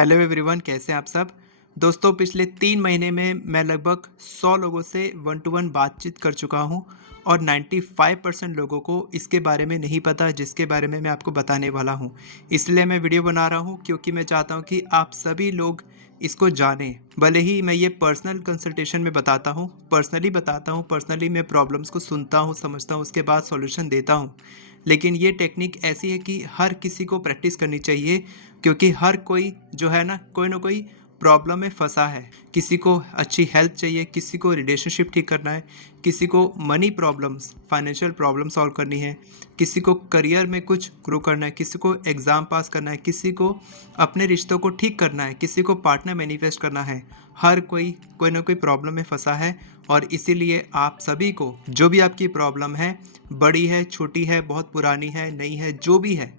Hello everyone, कैसे हैं आप सब। दोस्तों, पिछले 3 महीने में मैं लगभग 100 लोगों से वन टू वन बातचीत कर चुका हूं और 95% लोगों को इसके बारे में नहीं पता जिसके बारे में मैं आपको बताने वाला हूं। इसलिए मैं वीडियो बना रहा हूं क्योंकि मैं चाहता हूं कि आप सभी लोग इसको जानें। भले ही मैं ये पर्सनल कंसल्टेशन में बताता हूं, पर्सनली बताता हूं, पर्सनली मैं प्रॉब्लम्स को सुनता हूं, समझता हूं, उसके बाद सॉल्यूशन देता हूं। लेकिन ये टेक्निक ऐसी है कि हर किसी को प्रैक्टिस करनी चाहिए, क्योंकि हर कोई जो है ना कोई प्रॉब्लम में फंसा है। किसी को अच्छी हेल्थ चाहिए, किसी को रिलेशनशिप ठीक करना है, किसी को money problems, financial problem solve करनी है, किसी को करियर में कुछ ग्रो करना है, किसी को एग्ज़ाम पास करना है, किसी को अपने रिश्तों को ठीक करना है, किसी को पार्टनर मैनिफेस्ट करना है। हर कोई ना कोई प्रॉब्लम में फंसा है और इसीलिए आप सभी को जो भी आपकी प्रॉब्लम है, बड़ी है, छोटी है, बहुत पुरानी है, नई है, जो भी है,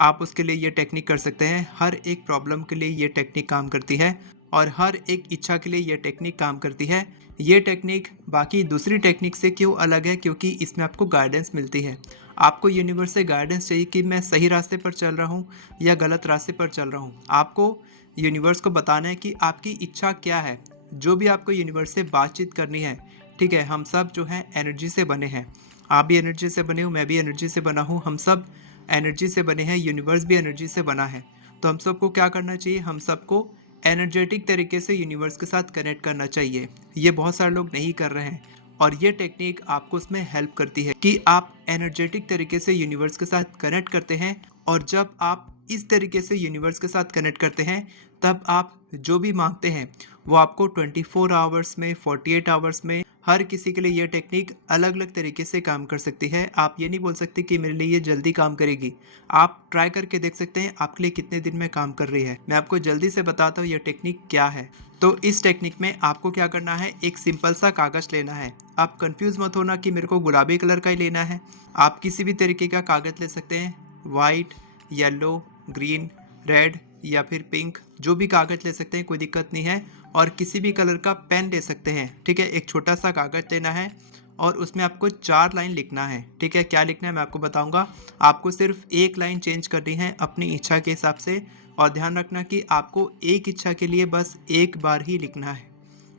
आप उसके लिए ये टेक्निक कर सकते हैं। हर एक प्रॉब्लम के लिए ये टेक्निक काम करती है और हर एक इच्छा के लिए ये टेक्निक काम करती है। ये टेक्निक बाकी दूसरी टेक्निक से क्यों अलग है? क्योंकि इसमें आपको गाइडेंस मिलती है। आपको यूनिवर्स से गाइडेंस चाहिए कि मैं सही रास्ते पर चल रहा हूँ या गलत रास्ते पर चल रहा हूँ। आपको यूनिवर्स को बताना है कि आपकी इच्छा क्या है। जो भी आपको यूनिवर्स से बातचीत करनी है, ठीक है। हम सब जो हैं एनर्जी से बने हैं। आप भी एनर्जी से बने हो, मैं भी एनर्जी से बना हूँ। हम सब एनर्जी से बने हैं, यूनिवर्स भी एनर्जी से बना है। तो हम सबको क्या करना चाहिए? हम सबको एनर्जेटिक तरीके से यूनिवर्स के साथ कनेक्ट करना चाहिए। ये बहुत सारे लोग नहीं कर रहे हैं और ये टेक्निक आपको उसमें हेल्प करती है कि आप एनर्जेटिक तरीके से यूनिवर्स के साथ कनेक्ट करते हैं। और जब आप इस तरीके से यूनिवर्स के साथ कनेक्ट करते हैं, तब आप जो भी मांगते हैं वो आपको 24 आवर्स में, 48 आवर्स में, हर किसी के लिए ये टेक्निक अलग अलग तरीके से काम कर सकती है। आप ये नहीं बोल सकते कि मेरे लिए ये जल्दी काम करेगी। आप ट्राई करके देख सकते हैं आपके लिए कितने दिन में काम कर रही है। मैं आपको जल्दी से बताता हूँ ये टेक्निक क्या है। तो इस टेक्निक में आपको क्या करना है, एक सिंपल सा कागज़ लेना है। आप कंफ्यूज मत होना कि मेरे को गुलाबी कलर का ही लेना है। आप किसी भी तरीके का कागज़ ले सकते हैं, वाइट, येलो, ग्रीन, रेड या फिर पिंक, जो भी कागज़ ले सकते हैं, कोई दिक्कत नहीं है। और किसी भी कलर का पेन ले सकते हैं, ठीक है। एक छोटा सा कागज़ लेना है और उसमें आपको 4 लाइन लिखना है, ठीक है। क्या लिखना है मैं आपको बताऊंगा। आपको सिर्फ एक लाइन चेंज करनी है अपनी इच्छा के हिसाब से। और ध्यान रखना कि आपको एक इच्छा के लिए बस एक बार ही लिखना है,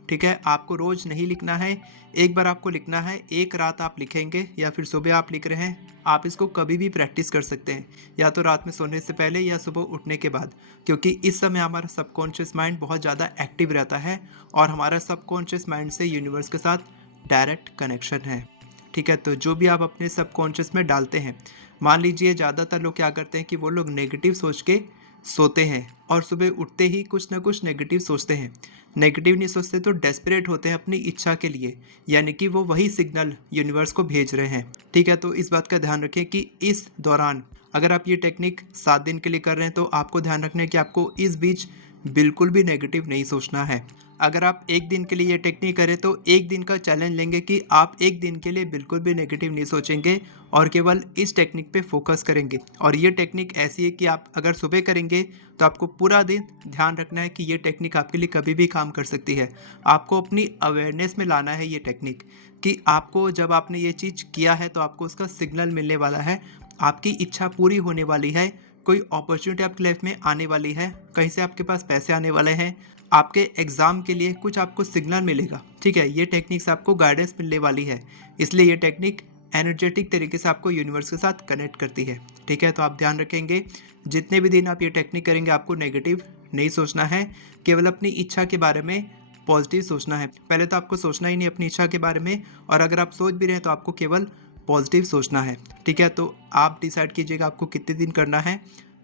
ठीक है। आपको रोज़ नहीं लिखना है, एक बार आपको लिखना है। एक रात आप लिखेंगे या फिर सुबह आप लिख रहे हैं, आप इसको कभी भी प्रैक्टिस कर सकते हैं, या तो रात में सोने से पहले या सुबह उठने के बाद, क्योंकि इस समय हमारा सबकॉन्शियस माइंड बहुत ज़्यादा एक्टिव रहता है और हमारा सबकॉन्शियस माइंड से यूनिवर्स के साथ डायरेक्ट कनेक्शन है, ठीक है। तो जो भी आप अपने सबकॉन्शियस में डालते हैं, मान लीजिए ज़्यादातर लोग क्या करते हैं कि वो लोग नेगेटिव सोच के सोते हैं और सुबह उठते ही कुछ ना कुछ नेगेटिव सोचते हैं। नेगेटिव नहीं सोचते तो डेस्परेट होते हैं अपनी इच्छा के लिए, यानी कि वो वही सिग्नल यूनिवर्स को भेज रहे हैं, ठीक है। तो इस बात का ध्यान रखें कि इस दौरान अगर आप ये टेक्निक 7 दिन के लिए कर रहे हैं तो आपको ध्यान रखना है कि आपको इस बीच बिल्कुल भी नेगेटिव नहीं सोचना है। अगर आप एक दिन के लिए ये टेक्निक करें तो एक दिन का चैलेंज लेंगे कि आप एक दिन के लिए बिल्कुल भी नेगेटिव नहीं सोचेंगे और केवल इस टेक्निक पे फोकस करेंगे। और ये टेक्निक ऐसी है कि आप अगर सुबह करेंगे तो आपको पूरा दिन ध्यान रखना है कि ये टेक्निक आपके लिए कभी भी काम कर सकती है। आपको अपनी अवेयरनेस में लाना है ये टेक्निक, कि आपको जब आपने ये चीज़ किया है तो आपको उसका सिग्नल मिलने वाला है, आपकी इच्छा पूरी होने वाली है, कोई अपॉर्चुनिटी आपकी लाइफ में आने वाली है, कहीं से आपके पास पैसे आने वाले हैं, आपके एग्ज़ाम के लिए कुछ आपको सिग्नल मिलेगा, ठीक है। ये टेक्निक से आपको गाइडेंस मिलने वाली है। इसलिए ये टेक्निक एनर्जेटिक तरीके से आपको यूनिवर्स के साथ कनेक्ट करती है, ठीक है। तो आप ध्यान रखेंगे, जितने भी दिन आप ये टेक्निक करेंगे आपको नेगेटिव नहीं सोचना है, केवल अपनी इच्छा के बारे में पॉजिटिव सोचना है। पहले तो आपको सोचना ही नहीं अपनी इच्छा के बारे में, और अगर आप सोच भी रहे हैं तो आपको केवल पॉजिटिव सोचना है, ठीक है। तो आप डिसाइड कीजिएगा आपको कितने दिन करना है।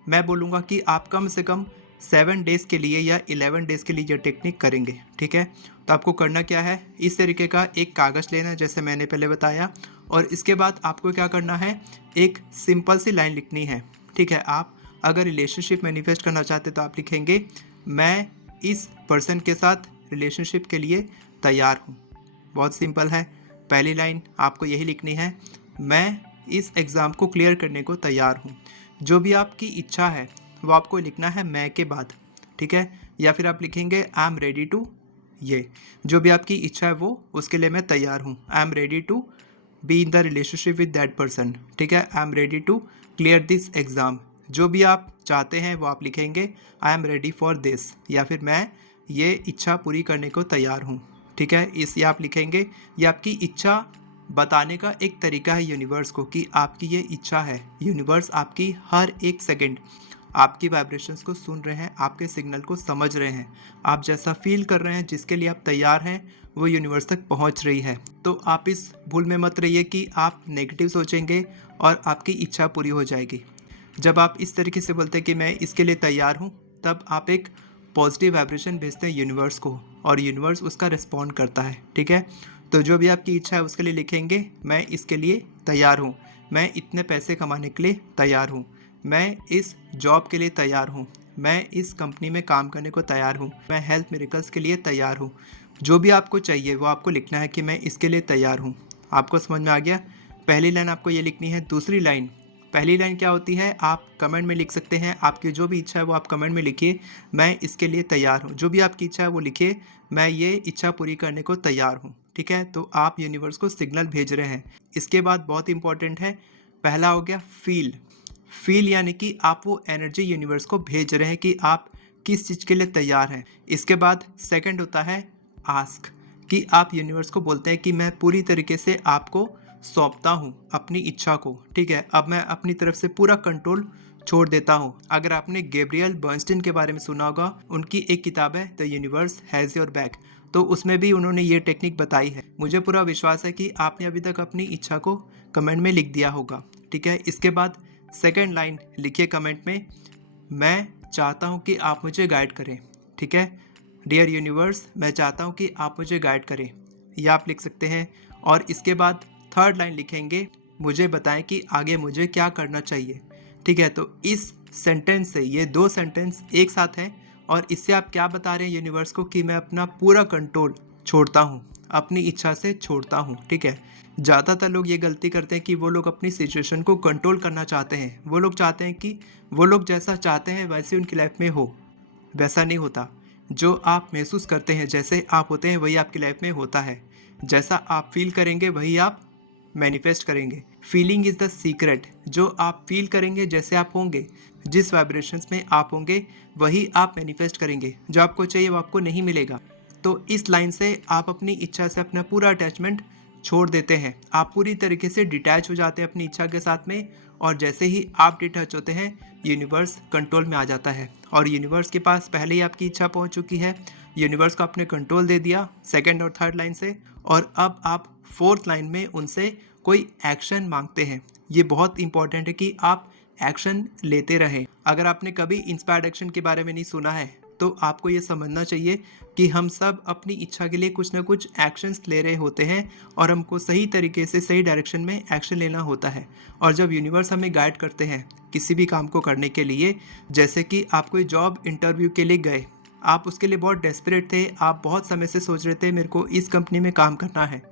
मैं बोलूँगा कि आप कम से कम 7 डेज़ के लिए या 11 डेज़ के लिए ये टेक्निक करेंगे, ठीक है। तो आपको करना क्या है, इस तरीके का एक कागज़ लेना है जैसे मैंने पहले बताया, और इसके बाद आपको क्या करना है, एक सिंपल सी लाइन लिखनी है, ठीक है। आप अगर रिलेशनशिप मैनिफेस्ट करना चाहते हैं तो आप लिखेंगे, मैं इस पर्सन के साथ रिलेशनशिप के लिए तैयार हूँ। बहुत सिंपल है। पहली लाइन आपको यही लिखनी है, मैं इस एग्ज़ाम को क्लियर करने को तैयार हूँ। जो भी आपकी इच्छा है वो आपको लिखना है मैं के बाद, ठीक है। या फिर आप लिखेंगे आई एम रेडी टू, ये जो भी आपकी इच्छा है वो, उसके लिए मैं तैयार हूँ। I am ready to be in the relationship with that person, ठीक है। I am ready to clear this exam. जो भी आप चाहते हैं वो आप लिखेंगे I am ready for this, या फिर मैं ये इच्छा पूरी करने को तैयार हूँ। ठीक है, इस आप लिखेंगे। ये आपकी इच्छा बताने का एक तरीका है यूनिवर्स को कि आपकी ये इच्छा है। यूनिवर्स आपकी हर एक सेकंड आपकी वाइब्रेशंस को सुन रहे हैं, आपके सिग्नल को समझ रहे हैं। आप जैसा फील कर रहे हैं, जिसके लिए आप तैयार हैं, वो यूनिवर्स तक पहुंच रही है। तो आप इस भूल में मत रहिए कि आप नेगेटिव सोचेंगे और आपकी इच्छा पूरी हो जाएगी। जब आप इस तरीके से बोलते हैं कि मैं इसके लिए तैयार हूँ, तब आप एक पॉजिटिव वाइब्रेशन भेजते हैं यूनिवर्स को और यूनिवर्स उसका रिस्पॉन्ड करता है। ठीक है, तो जो भी आपकी इच्छा है उसके लिए लिखेंगे मैं इसके लिए तैयार हूँ, मैं इतने पैसे कमाने के लिए तैयार हूँ, मैं इस जॉब के लिए तैयार हूँ, मैं इस कंपनी में काम करने को तैयार हूँ, मैं हेल्थ मिरेकल्स के लिए तैयार हूँ। जो भी आपको चाहिए वो आपको लिखना है कि मैं इसके लिए तैयार हूँ। आपको समझ में आ गया? पहली लाइन आपको ये लिखनी है। दूसरी लाइन, पहली लाइन क्या होती है आप कमेंट में लिख सकते हैं। आपकी जो भी इच्छा है वो आप कमेंट में लिखिए, मैं इसके लिए तैयार हूँ। जो भी आपकी इच्छा है वो लिखिए, मैं ये इच्छा पूरी करने को तैयार हूँ। ठीक है, तो आप यूनिवर्स को सिग्नल भेज रहे हैं। इसके बाद बहुत इंपॉर्टेंट है, पहला हो गया फील। फील यानी कि आप वो एनर्जी यूनिवर्स को भेज रहे हैं कि आप किस चीज़ के लिए तैयार हैं। इसके बाद सेकंड होता है आस्क, कि आप यूनिवर्स को बोलते हैं कि मैं पूरी तरीके से आपको सौंपता हूँ अपनी इच्छा को। ठीक है, अब मैं अपनी तरफ से पूरा कंट्रोल छोड़ देता हूँ। अगर आपने गैब्रियल बर्नस्टीन के बारे में सुना होगा, उनकी एक किताब है the universe has your back, तो उसमें भी उन्होंने ये टेक्निक बताई है। मुझे पूरा विश्वास है कि आपने अभी तक अपनी इच्छा को कमेंट में लिख दिया होगा। ठीक है, इसके बाद सेकेंड लाइन लिखिए कमेंट में, मैं चाहता हूँ कि आप मुझे गाइड करें। ठीक है, डियर यूनिवर्स, मैं चाहता हूँ कि आप मुझे गाइड करें, यह आप लिख सकते हैं। और इसके बाद थर्ड लाइन लिखेंगे, मुझे बताएं कि आगे मुझे क्या करना चाहिए। ठीक है, तो इस सेंटेंस से, ये दो सेंटेंस एक साथ हैं और इससे आप क्या बता रहे हैं यूनिवर्स को कि मैं अपना पूरा कंट्रोल छोड़ता हूँ, अपनी इच्छा से छोड़ता हूँ। ठीक है, ज़्यादातर लोग ये गलती करते हैं कि वो लोग अपनी सिचुएशन को कंट्रोल करना चाहते हैं। वो लोग चाहते हैं कि वो लोग जैसा चाहते हैं वैसे उनकी लाइफ में हो। वैसा नहीं होता। जो आप महसूस करते हैं, जैसे आप होते हैं वही आपकी लाइफ में होता है। जैसा आप फील करेंगे वही आप मैनिफेस्ट करेंगे। Feeling is the secret. जो आप फील करेंगे, जैसे आप होंगे, जिस वाइब्रेशंस में आप होंगे वही आप मैनिफेस्ट करेंगे। जो आपको चाहिए वो आपको नहीं मिलेगा। तो इस लाइन से आप अपनी इच्छा से अपना पूरा अटैचमेंट छोड़ देते हैं। आप पूरी तरीके से डिटैच हो जाते हैं अपनी इच्छा के साथ में, और जैसे ही आप डिटैच होते हैं यूनिवर्स कंट्रोल में आ जाता है और यूनिवर्स के पास पहले ही आपकी इच्छा पहुंच चुकी है। यूनिवर्स को आपने कंट्रोल दे दिया सेकंड और थर्ड लाइन से, और अब आप फोर्थ लाइन में उनसे कोई एक्शन मांगते हैं। ये बहुत इंपॉर्टेंट है कि आप एक्शन लेते रहें। अगर आपने कभी इंस्पायर्ड एक्शन के बारे में नहीं सुना है तो आपको ये समझना चाहिए कि हम सब अपनी इच्छा के लिए कुछ ना कुछ एक्शंस ले रहे होते हैं और हमको सही तरीके से सही डायरेक्शन में एक्शन लेना होता है। और जब यूनिवर्स हमें गाइड करते हैं किसी भी काम को करने के लिए, जैसे कि आप कोई जॉब इंटरव्यू के लिए गए, आप उसके लिए बहुत डेस्परेट थे, आप बहुत समय से सोच रहे थे मेरे को इस कंपनी में काम करना है,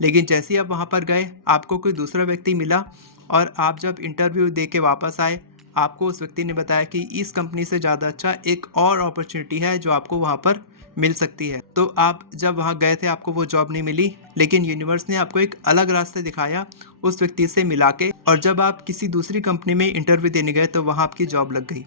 लेकिन जैसे ही आप वहाँ पर गए आपको कोई दूसरा व्यक्ति मिला और आप जब इंटरव्यू दे के वापस आए, आपको उस व्यक्ति ने बताया कि इस कंपनी से ज़्यादा अच्छा एक और अपॉर्चुनिटी है जो आपको वहाँ पर मिल सकती है। तो आप जब वहाँ गए थे आपको वो जॉब नहीं मिली, लेकिन यूनिवर्स ने आपको एक अलग रास्ते दिखाया उस व्यक्ति से मिला के, और जब आप किसी दूसरी कंपनी में इंटरव्यू देने गए तो वहाँ आपकी जॉब लग गई।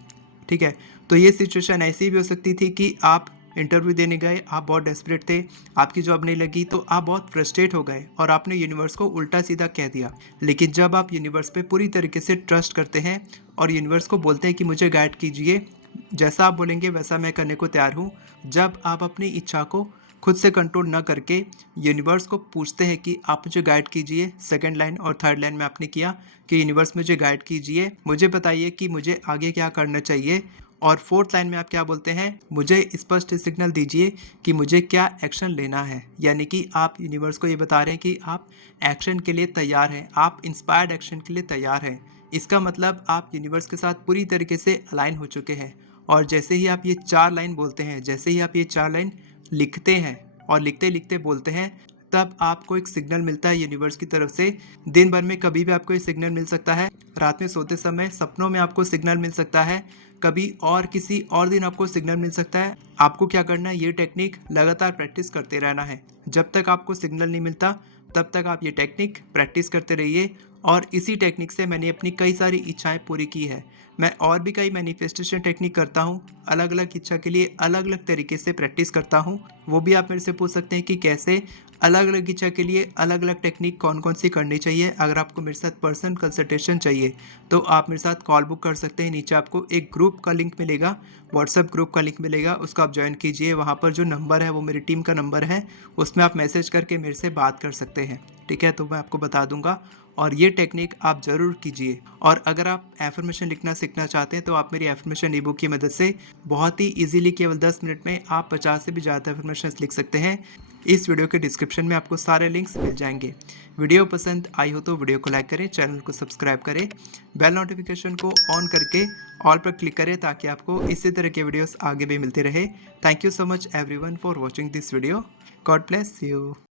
ठीक है, तो ये सिचुएशन ऐसी भी हो सकती थी कि आप इंटरव्यू देने गए, आप बहुत डेस्परेट थे, आपकी जॉब नहीं लगी, तो आप बहुत फ्रस्ट्रेट हो गए और आपने यूनिवर्स को उल्टा सीधा कह दिया। लेकिन जब आप यूनिवर्स पे पूरी तरीके से ट्रस्ट करते हैं और यूनिवर्स को बोलते हैं कि मुझे गाइड कीजिए, जैसा आप बोलेंगे वैसा मैं करने को तैयार हूँ। जब आप अपनी इच्छा को खुद से कंट्रोल न करके यूनिवर्स को पूछते हैं कि आप मुझे गाइड कीजिए, सेकंड लाइन और थर्ड लाइन में आपने किया कि यूनिवर्स मुझे गाइड कीजिए, मुझे बताइए कि मुझे आगे क्या करना चाहिए, और फोर्थ लाइन में आप क्या बोलते हैं, मुझे स्पष्ट सिग्नल दीजिए कि मुझे क्या एक्शन लेना है। यानी कि आप यूनिवर्स को ये बता रहे हैं कि आप एक्शन के लिए तैयार हैं, आप इंस्पायर्ड एक्शन के लिए तैयार हैं। इसका मतलब आप यूनिवर्स के साथ पूरी तरीके से अलाइन हो चुके हैं। और जैसे ही आप ये चार लाइन बोलते हैं, जैसे ही आप ये चार लाइन लिखते हैं और लिखते लिखते बोलते हैं, तब आपको एक सिग्नल मिलता है यूनिवर्स की तरफ से। दिन भर में कभी भी आपको ये सिग्नल मिल सकता है, रात में सोते समय सपनों में आपको सिग्नल मिल सकता है, कभी और किसी और दिन आपको सिग्नल मिल सकता है। आपको क्या करना है, ये टेक्निक लगातार प्रैक्टिस करते रहना है। जब तक आपको सिग्नल नहीं मिलता तब तक आप ये टेक्निक प्रैक्टिस करते रहिए और इसी टेक्निक से मैंने अपनी कई सारी इच्छाएं पूरी की है। मैं और भी कई मैनिफेस्टेशन टेक्निक करता हूँ, अलग अलग इच्छा के लिए अलग अलग तरीके से प्रैक्टिस करता हूँ। वो भी आप मेरे से पूछ सकते हैं कि कैसे, अलग अलग इच्छा के लिए अलग अलग टेक्निक कौन कौन सी करनी चाहिए। अगर आपको मेरे साथ पर्सनल कंसल्टेशन चाहिए तो आप मेरे साथ कॉल बुक कर सकते हैं। नीचे आपको एक ग्रुप का लिंक मिलेगा, व्हाट्सएप ग्रुप का लिंक मिलेगा, उसको आप ज्वाइन कीजिए। वहाँ पर जो नंबर है वो मेरी टीम का नंबर है, उसमें आप मैसेज करके मेरे से बात कर सकते हैं। ठीक है, तो मैं आपको बता दूंगा और ये टेक्निक आप ज़रूर कीजिए। और अगर आप एफर्मेशन लिखना सीखना चाहते हैं तो आप मेरी एफर्मेशन ई बुक की मदद से बहुत ही इजीली केवल 10 मिनट में आप 50 से भी ज़्यादा एफर्मेशन लिख सकते हैं। इस वीडियो के डिस्क्रिप्शन में आपको सारे लिंक्स मिल जाएंगे। वीडियो पसंद आई हो तो वीडियो को लाइक करें, चैनल को सब्सक्राइब करें, बेल नोटिफिकेशन को ऑन करके ऑल पर क्लिक करें ताकि आपको इसी तरह के वीडियोस आगे भी मिलते रहे। Thank you so much everyone for watching this video. God bless you.